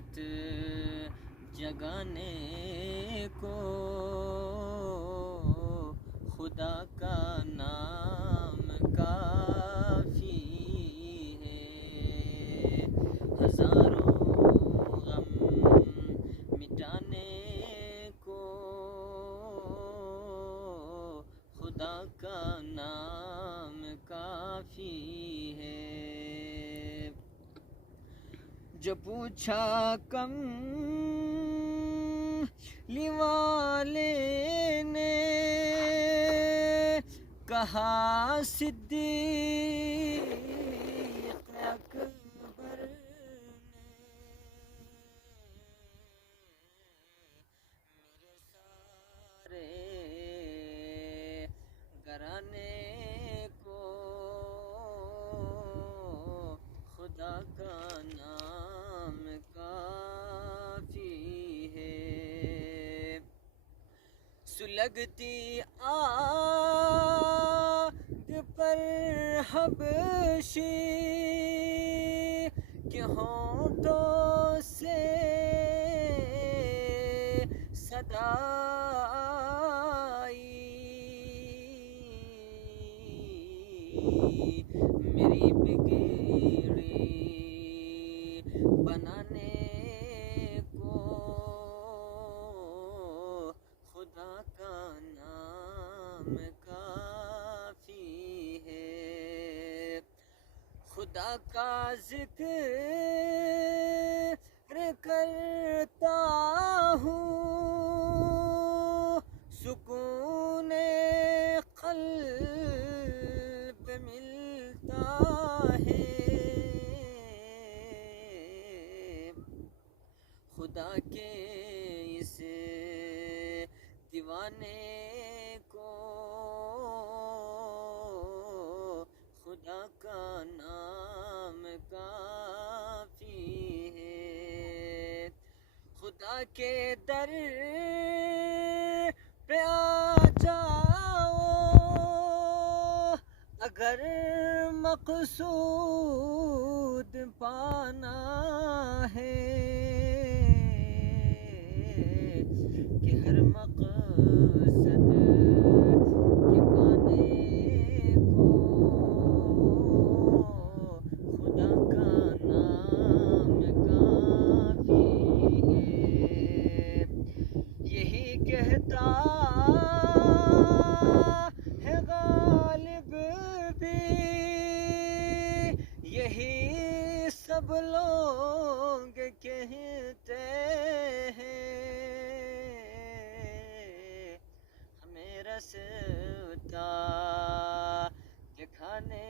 रात जगाने को खुदा का नाम काफ़ी है। हज़ारों गम मिटाने को खुदा का नाम काफ़ी है। जो पूछा कम लिवाले ने, कहा सिद्दीक़ अकबर ने, मेरे सारे घराने को खुदा का नाम काफ़ी है। सुलगती आग पर हबशी के होंठों से सदा आई, मेरी बिगड़ी बनाने को खुदा का नाम काफ़ी है। खुदा का ज़िक्र करता हूँ, सुकून क़ल्ब मिलता है। खुदा के इस दीवाने को खुदा का नाम काफ़ी है। खुदा के दर पे आ जाओ अगर मक़सूद पाना है, कि हर मक़सद के पाने को खुदा का नाम काफ़ी है। यही कहता है गालिब भी, यही सब लोग कहते हैं। हमें रास्ता दिखाने